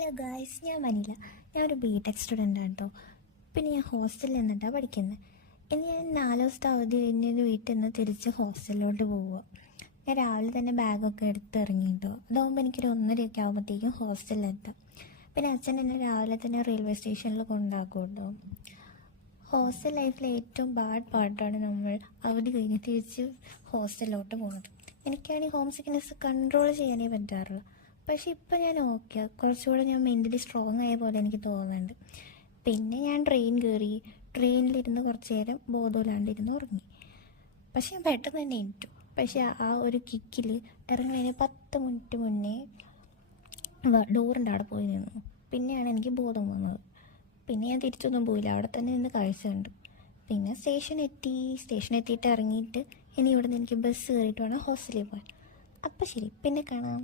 Hello guys, ഞാൻ vanilla. ഞാൻ ഒരു ബിടെക് സ്റ്റുഡൻ്റ് ആണ് കേട്ടോ. പിന്നെ ഞാൻ ഹോസ്റ്റലിൽ നിന്നിട്ടാണ് പഠിക്കുന്നത്. ഇനി ഞാൻ 4 ദിവസത്തെ അവധി കഴിഞ്ഞ് വീട്ടിൽ നിന്ന് തിരിച്ച് ഹോസ്റ്റലിലോട്ട് പോവുക. ഞാൻ രാവിലെ തന്നെ ബാഗൊക്കെ എടുത്ത് ഇറങ്ങി കേട്ടോ. അതാകുമ്പോൾ എനിക്കൊരു 1:30 ആകുമ്പോഴത്തേക്കും ഹോസ്റ്റലിലെത്താം. പിന്നെ അച്ഛൻ എന്നെ രാവിലെ തന്നെ റെയിൽവേ സ്റ്റേഷനിൽ കൊണ്ടാക്കും കേട്ടോ. ഹോസ്റ്റൽ ലൈഫിലെ ഏറ്റവും ബാഡ് പാർട്ടാണ് നമ്മൾ അവധി കഴിഞ്ഞ് തിരിച്ച് ഹോസ്റ്റലിലോട്ട് പോകുന്നത്. എനിക്കാണെങ്കിൽ ഹോം സിക്നെസ് കൺട്രോൾ ചെയ്യാനേ പറ്റാറുള്ളൂ. പക്ഷേ ഇപ്പം ഞാൻ ഓക്കെ, കുറച്ചുകൂടെ ഞാൻ മെൻ്റലി സ്ട്രോങ് ആയ പോലെ എനിക്ക് തോന്നുന്നുണ്ട്. പിന്നെ ഞാൻ ട്രെയിൻ കയറി, ട്രെയിനിലിരുന്ന് കുറച്ച് നേരം ബോധമില്ലാണ്ടിരുന്ന് ഉറങ്ങി. പക്ഷെ ഞാൻ പെട്ടെന്ന് തന്നെ എണീറ്റു. പക്ഷേ ആ ഒരു കിക്കിൽ ഇറങ്ങുന്നതിന് 10 മിനിറ്റ് മുന്നേ ഡോറിൻ്റെ അവിടെ പോയി നിന്നു. പിന്നെയാണ് എനിക്ക് ബോധം വന്നത്. പിന്നെ ഞാൻ തിരിച്ചൊന്നും പോയില്ല, അവിടെ തന്നെ നിന്ന് കഴിച്ചുണ്ട്. പിന്നെ സ്റ്റേഷൻ എത്തിയിട്ട് ഇറങ്ങിയിട്ട് ഇനി ഇവിടെ നിന്ന് എനിക്ക് ബസ് കയറിയിട്ട് വേണം ഹോസ്റ്റലിൽ പോകാൻ. അപ്പം ശരി, പിന്നെ കാണാം.